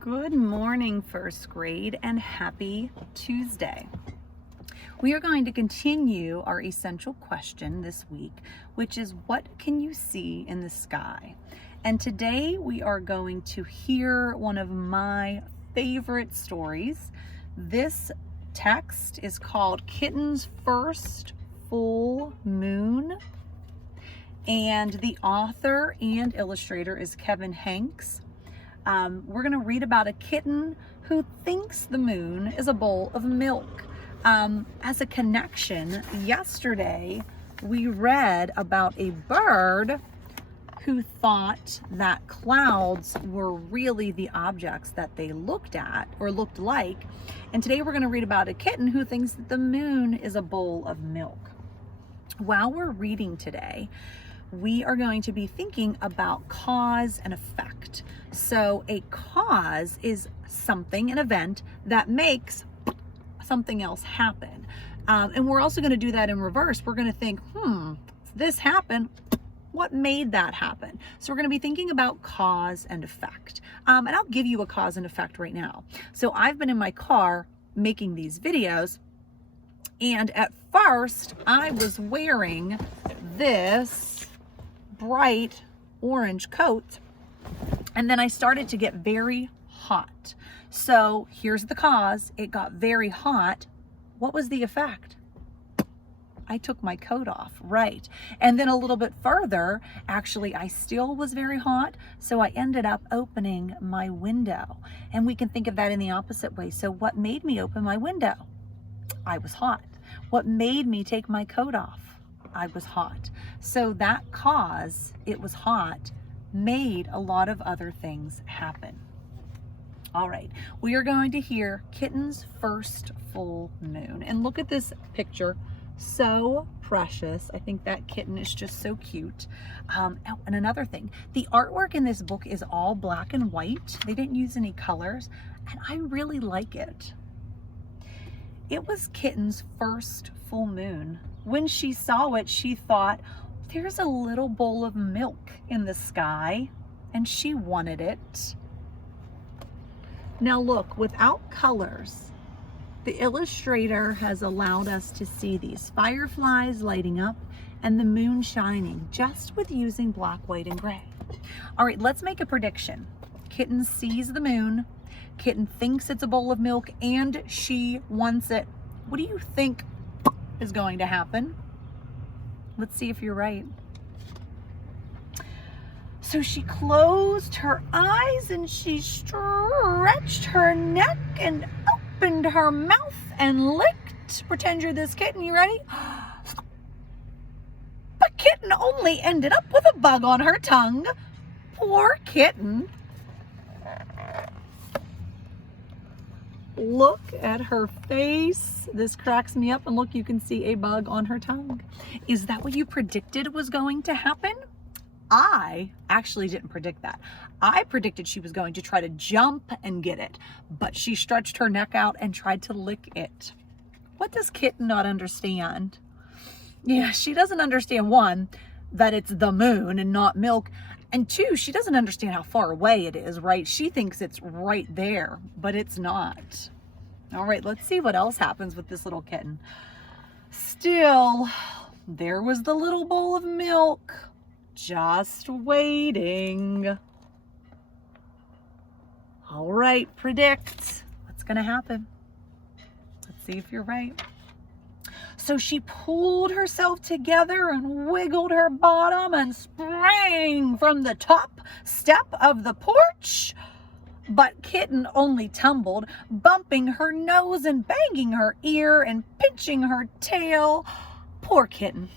Good morning, first grade, and happy Tuesday. We are going to continue our essential question this week, which is, what can you see in the sky? And today we are going to hear one of my favorite stories. This text is called Kitten's First Full Moon, and the author and illustrator is Kevin Hanks. We're going to read about a kitten who thinks the moon is a bowl of milk. As a connection, yesterday we read about a bird who thought that clouds were really the objects that they looked at or looked like. And today we're going to read about a kitten who thinks that the moon is a bowl of milk. While we're reading today, we are going to be thinking about cause and effect. So a cause is something, an event that makes something else happen. And we're also going to do that in reverse. We're going to think, this happened. What made that happen? So we're going to be thinking about cause and effect. And I'll give you a cause and effect right now. So I've been in my car making these videos, and at first I was wearing this bright orange coat, and then I started to get very hot. So here's the cause. It got very hot. What was the effect? I took my coat off, right? And then a little bit further, actually, I still was very hot, so I ended up opening my window. And we can think of that in the opposite way. So what made me open my window? I was hot. What made me take my coat off? I was hot. So that cause, it was hot, made a lot of other things happen. All right, we are going to hear Kitten's First Full Moon. And look at this picture, so precious. I think that kitten is just so cute. And another thing, the artwork in this book is all black and white. They didn't use any colors, and I really like it. It was Kitten's first full moon. When she saw it, she thought, there's a little bowl of milk in the sky, and she wanted it. Now look, without colors, the illustrator has allowed us to see these fireflies lighting up and the moon shining just with using black, white, and gray. All right, let's make a prediction. Kitten sees the moon. Kitten thinks it's a bowl of milk, and she wants it. What do you think is going to happen? Let's see if you're right. So she closed her eyes and she stretched her neck and opened her mouth and licked. Pretend you're this kitten. You ready? But Kitten only ended up with a bug on her tongue. Poor kitten. Look at her face. This cracks me up, and look, you can see a bug on her tongue. Is that what you predicted was going to happen? I actually didn't predict that. I predicted she was going to try to jump and get it, but she stretched her neck out and tried to lick it. What does Kitten not understand? Yeah, she doesn't understand, one, that it's the moon and not milk. And two, she doesn't understand how far away it is, right? She thinks it's right there, but it's not. All right, let's see what else happens with this little kitten. Still, there was the little bowl of milk, just waiting. All right, predict what's gonna happen. Let's see if you're right. So she pulled herself together and wiggled her bottom and sprang from the top step of the porch. But Kitten only tumbled, bumping her nose and banging her ear and pinching her tail. Poor kitten.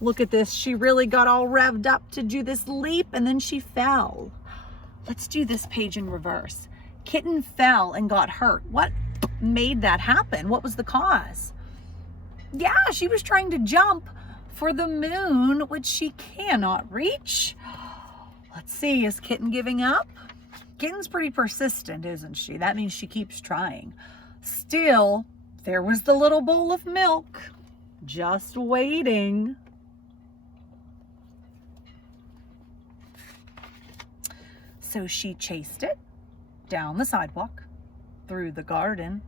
Look at this. She really got all revved up to do this leap, and then she fell. Let's do this page in reverse. Kitten fell and got hurt. What made that happen? What was the cause? Yeah, she was trying to jump for the moon, which she cannot reach. Let's see, is Kitten giving up? Kitten's pretty persistent, isn't she? That means she keeps trying. Still, there was the little bowl of milk, just waiting. So she chased it down the sidewalk, through the garden,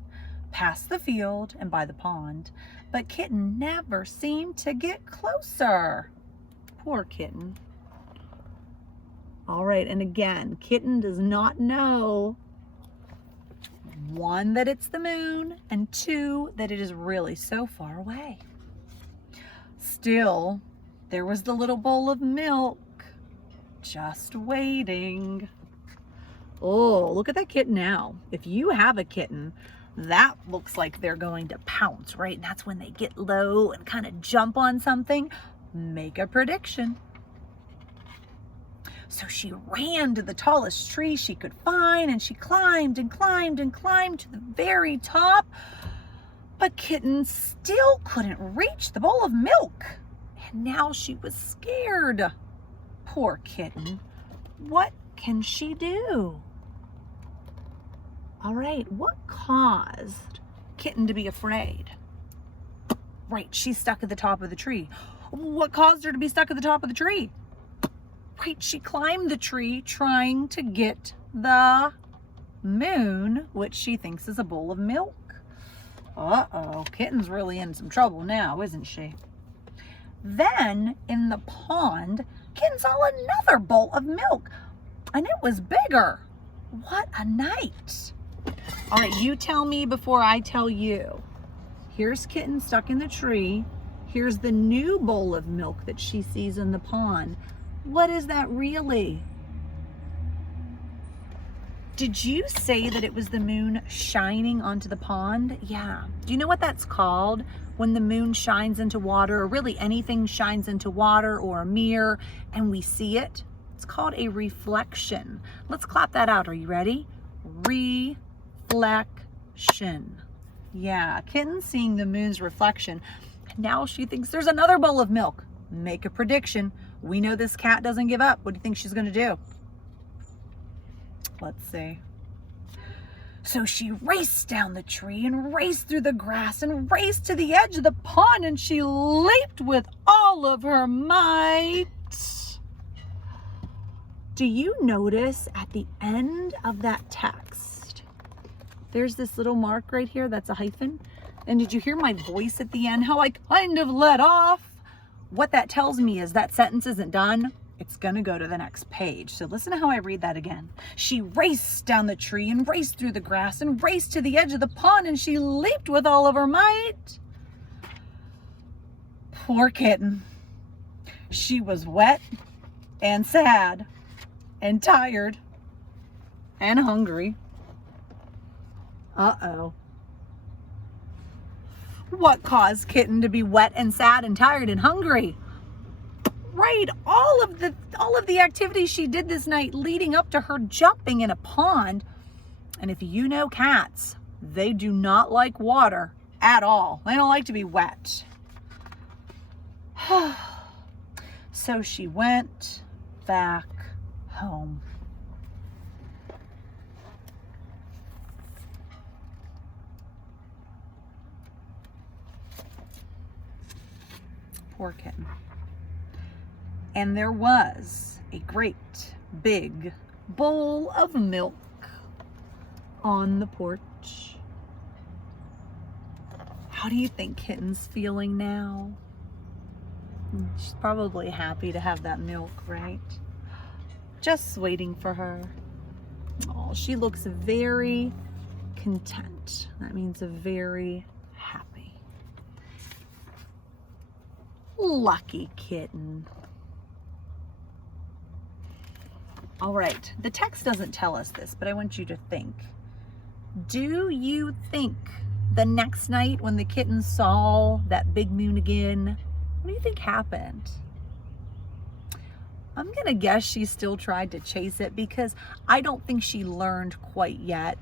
past the field, and by the pond. But Kitten never seemed to get closer. Poor Kitten. All right, and again, Kitten does not know, 1, that it's the moon, and 2, that it is really so far away. Still, there was the little bowl of milk, just waiting. Oh, look at that kitten now. If you have a kitten, that looks like they're going to pounce, right? And that's when they get low and kind of jump on something. Make a prediction. So she ran to the tallest tree she could find, and she climbed and climbed and climbed to the very top. But Kitten still couldn't reach the bowl of milk. And now she was scared. Poor Kitten. What can she do? All right, what caused Kitten to be afraid? Right, she's stuck at the top of the tree. What caused her to be stuck at the top of the tree? Right, she climbed the tree trying to get the moon, which she thinks is a bowl of milk. Uh-oh, Kitten's really in some trouble now, isn't she? Then, in the pond, Kitten saw another bowl of milk, and it was bigger. What a night. All right, you tell me before I tell you. Here's Kitten stuck in the tree. Here's the new bowl of milk that she sees in the pond. What is that really? Did you say that it was the moon shining onto the pond? Yeah. Do you know what that's called? When the moon shines into water, or really anything shines into water or a mirror and we see it? It's called a reflection. Let's clap that out. Are you ready? Reflection. Yeah, Kitten's seeing the moon's reflection. Now she thinks there's another bowl of milk. Make a prediction. We know this cat doesn't give up. What do you think she's going to do? Let's see. So she raced down the tree and raced through the grass and raced to the edge of the pond, and she leaped with all of her might. Do you notice at the end of that text, there's this little mark right here that's a hyphen? And did you hear my voice at the end, how I kind of let off? What that tells me is that sentence isn't done. It's going to go to the next page. So listen to how I read that again. She raced down the tree and raced through the grass and raced to the edge of the pond, and she leaped with all of her might. Poor Kitten. She was wet and sad and tired and hungry. Uh-oh. What caused Kitten to be wet and sad and tired and hungry? Right, all of the activities she did this night leading up to her jumping in a pond. And if you know cats, they do not like water at all. They don't like to be wet. So she went back home. Poor Kitten. And there was a great big bowl of milk on the porch. How do you think Kitten's feeling now? She's probably happy to have that milk, right? Just waiting for her. Oh, she looks very content. That means very happy. Lucky Kitten. All right, the text doesn't tell us this, but I want you to think. Do you think the next night when the kitten saw that big moon again, what do you think happened? I'm gonna guess she still tried to chase it, because I don't think she learned quite yet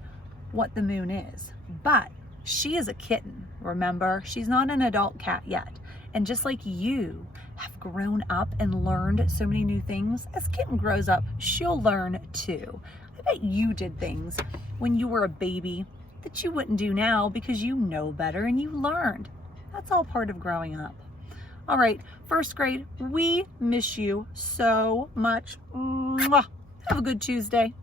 what the moon is. But she is a kitten, remember? She's not an adult cat yet. And just like you have grown up and learned so many new things, as Kitten grows up, she'll learn too. I bet you did things when you were a baby that you wouldn't do now because you know better and you learned. That's all part of growing up. All right, first grade, we miss you so much. Mwah. Have a good Tuesday.